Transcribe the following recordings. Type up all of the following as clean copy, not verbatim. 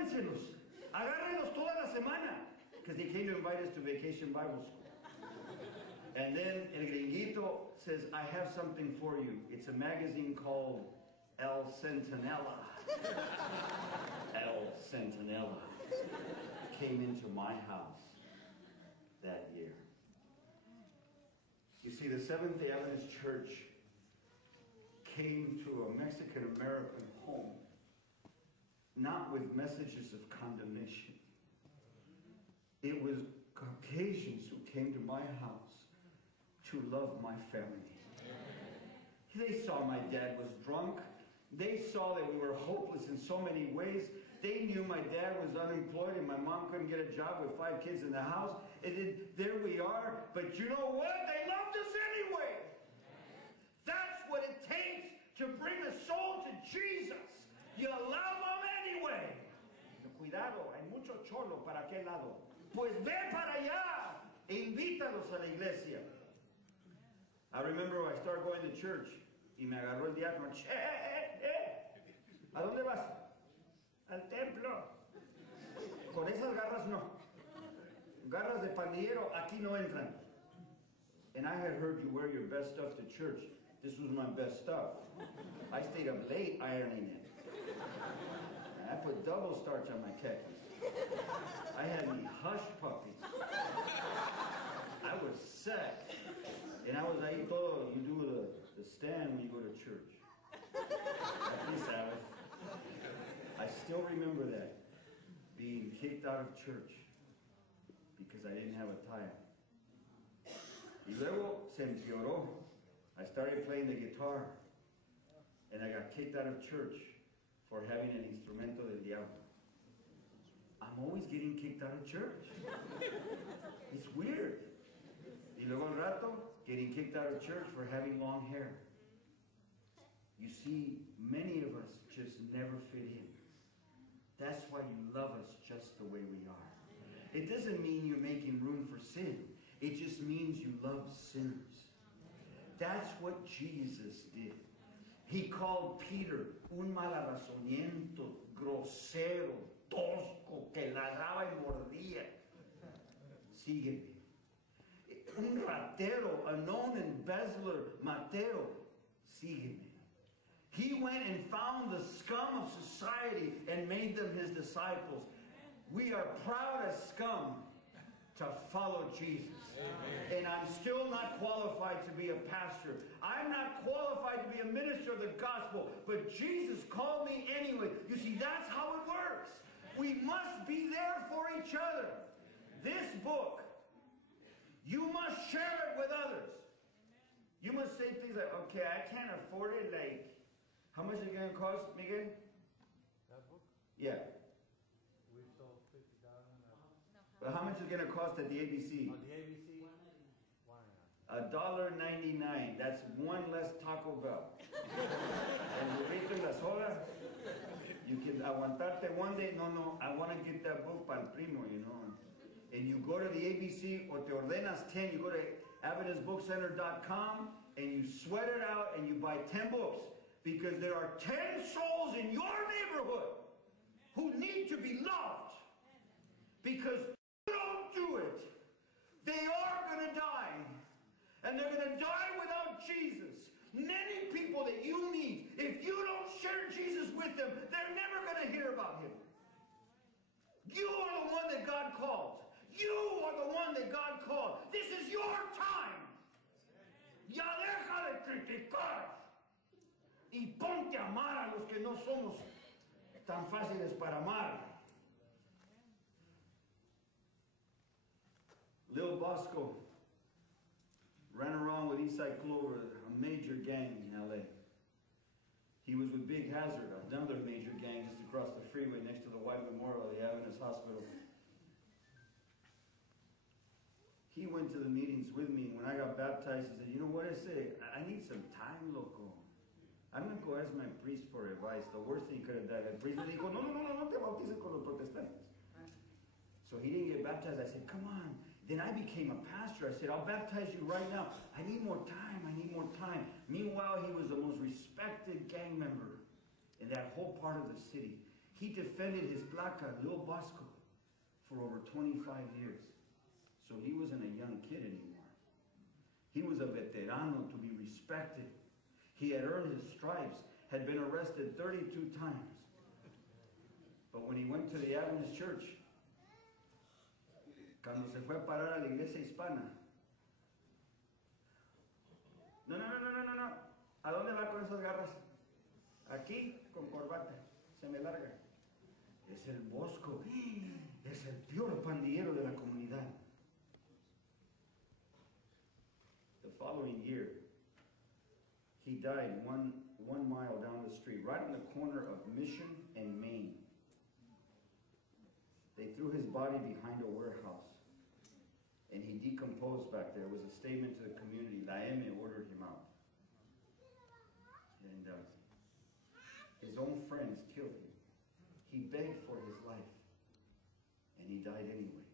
llévenselos, agárrenlos toda la semana, because they came to invite us to Vacation Bible School. And then El Gringuito says, I have something for you. It's a magazine called El Centinela. El Centinela came into my house that year. You see, the Seventh-day Adventist Church came to a Mexican-American home, not with messages of condemnation. It was Caucasians who came to my house to love my family. They saw my dad was drunk. They saw that we were hopeless in so many ways. They knew my dad was unemployed and my mom couldn't get a job with 5 kids in the house. And then, there we are. But you know what? They loved us anyway. That's what it takes to bring a soul to Jesus. You love them anyway. Cuidado, hay mucho cholo para aquel lado. Pues ve para allá e invítalos a la iglesia. I remember when I started going to church y me agarró el diácono. ¿A dónde vas? Al templo. Con esas garras no. Garras de pandillero aquí no entran. And I had heard you wear your best stuff to church. This was my best stuff. I stayed up late ironing it. And I put double starch on my khakis. I had me hush puppies. I was set. And I was ahí todo. You do the stand when you go to church. Happy Sabbath. I still remember that. Being kicked out of church because I didn't have a tie. Y luego se empeoró. I started playing the guitar. And I got kicked out of church for having an instrumento del diablo. I'm always getting kicked out of church. It's weird. Y luego al rato, getting kicked out of church for having long hair. You see, many of us just never fit in. That's why you love us just the way we are. It doesn't mean you're making room for sin. It just means you love sinners. That's what Jesus did. He called Peter un malarazoniento, grosero, tosco, que ladraba y mordía. Sígueme. Un ratero, a known embezzler, matero. Sígueme. He went and found the scum of society and made them his disciples. We are proud as scum to follow Jesus. Amen. And I'm still not qualified to be a pastor. I'm not qualified to be a minister of the gospel. But Jesus called me anyway. You see, that's how it works. We must be there for each other. This book, you must share it with others. You must say things like, okay, I can't afford it. Like, how much is it going to cost, Miguel? That book? Yeah. We sold 50,000. But how much is it going to cost at the ABC? On the ABC? $1.99. That's one less Taco Bell. And burrito y la soda. You can aguantarte one day. No, I want to get that book para el primo, you know. And you go to the ABC or te ordenas 10. You go to AdventistBookCenter.com and you sweat it out and you buy 10 books. Because there are 10 souls in your neighborhood who need to be loved. Because if you don't do it, they are going to die. And they're going to die without Jesus. Many people that you meet, if you don't share Jesus with them, they're never going to hear about him. You are the one that God called. You are the one that God called. This is your time. Ya deja de criticar. Y ponte a amar a los que no somos tan fáciles para amar. Lil Bosco ran around with Eastside Clover, a major gang in LA. He was with Big Hazard, another major gang just across the freeway next to the White Memorial, the Adventist Hospital. He went to the meetings with me. When I got baptized, he said, you know what I say? I need some time, loco. I'm going to go ask my priest for advice. The worst thing he could have done. The priest would go, no te bautices con los protestantes. So he didn't get baptized. I said, come on. Then I became a pastor. I said, I'll baptize you right now. I need more time. I need more time. Meanwhile, he was the most respected gang member in that whole part of the city. He defended his placa, Lil Bosco, for over 25 years. So he wasn't a young kid anymore. He was a veterano to be respected. He had earned his stripes, had been arrested 32 times. But when he went to the Adventist church, cuando se fue a parar a la iglesia hispana, no. ¿A dónde va con esas garras? Aquí, con corbata. Se me larga. Es el Bosco. Es el peor pandillero de la comunidad. The following year, he died one mile down the street, right on the corner of Mission and Main. They threw his body behind a warehouse, and he decomposed back there. It was a statement to the community. La M ordered him out. And his own friends killed him. He begged for his life, and he died anyway.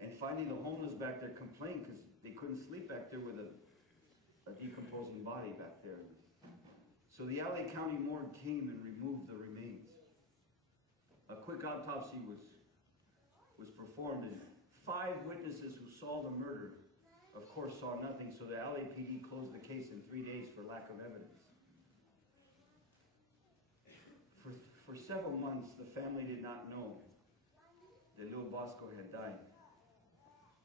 And finally, the homeless back there complained because they couldn't sleep back there with a decomposing body back there. So the LA County morgue came and removed the remains. A quick autopsy was performed, and 5 witnesses who saw the murder, of course, saw nothing, so the LAPD closed the case in 3 days for lack of evidence. For several months, the family did not know that Lil Bosco had died.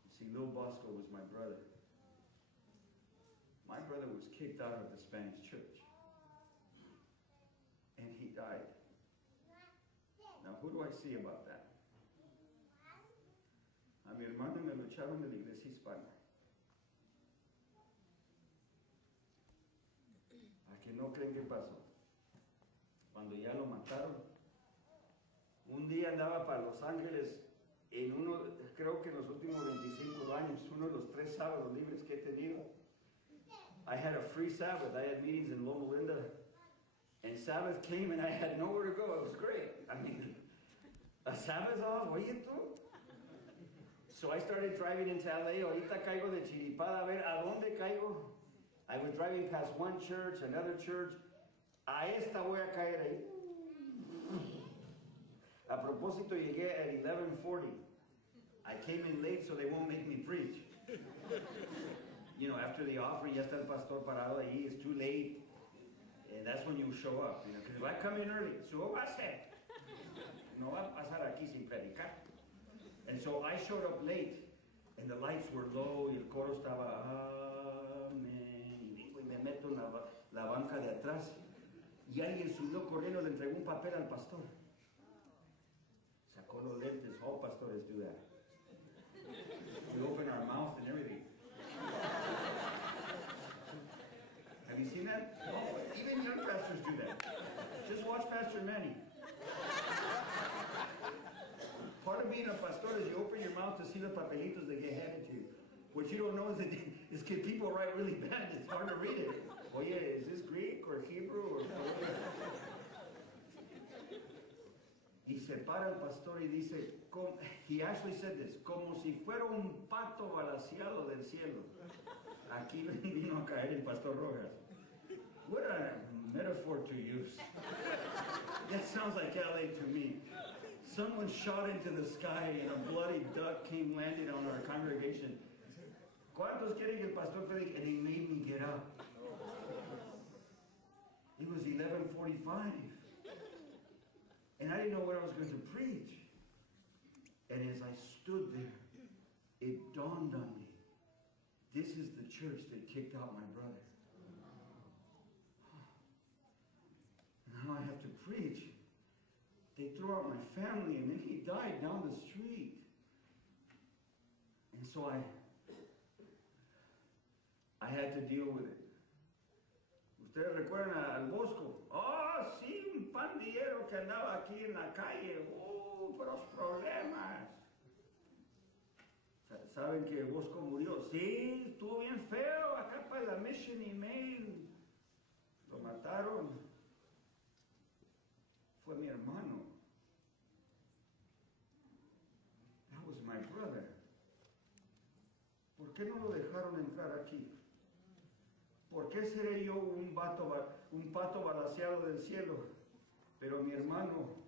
You see, Lil Bosco was my brother. My brother was kicked out of the Spanish church, and he died. Now, who do I see about that? A mi hermano me lo echaron de la iglesia hispana. ¿A que no creen que pasó? Cuando ya lo mataron, un día andaba para Los Ángeles en uno, creo que en los últimos 25 años, uno de los 3 sábados libres que he tenido. I had a free Sabbath. I had meetings in Loma Linda, and Sabbath came and I had nowhere to go. It was great. I mean, a Sabbath off, oye tú. So I started driving into LA. Ahorita caigo de chiripada, a ver, ¿a dónde caigo? I was driving past one church, another church. A esta voy a caer ahí. A propósito, llegué at 11:40. I came in late so they won't make me preach. You know, after the offering, ya está el pastor parado ahí, it's too late. And that's when you show up. You know, because if I come in early, ¿so va a ser? No va a pasar aquí sin predicar. And so I showed up late, and the lights were low, y el coro estaba, amén. Y digo, y me meto en la banca de atrás. Y alguien subió corriendo, le entregó un papel al pastor. Sacó los lentes. All pastores do that. We open our mouth and everything. Have you seen that? Oh, even young pastors do that. Just watch Pastor Manny. Part of being a pastor is you open your mouth to see the papelitos that get handed to you. What you don't know is that people write really bad. It's hard to read it. Oye, is this Greek or Hebrew or Y se para el pastor y dice, he actually said this, como si fuera un pato balaseado del cielo. Aquí vino a caer el pastor Rojas. What a metaphor to use. That sounds like LA to me. Someone shot into the sky and a bloody duck came landing on our congregation. ¿Cuántos quieren que el pastor predique? And he made me get up. It was 11:45. And I didn't know what I was going to preach. And as I stood there, it dawned on me. This is the church that kicked out my brother. Now I have to preach. They threw out my family, and then he died down the street. And so I had to deal with it. ¿Ustedes recuerdan al Bosco? Oh, sí, un pandillero que andaba aquí en la calle. Oh, pero problemas. ¿Saben que Bosco murió? Sí, estuvo bien feo acá para la Mission y Main. Lo mataron. Fue mi hermano. That was my brother. ¿Por qué no lo dejaron entrar aquí? ¿Por qué seré yo un pato balaseado del cielo? Pero mi hermano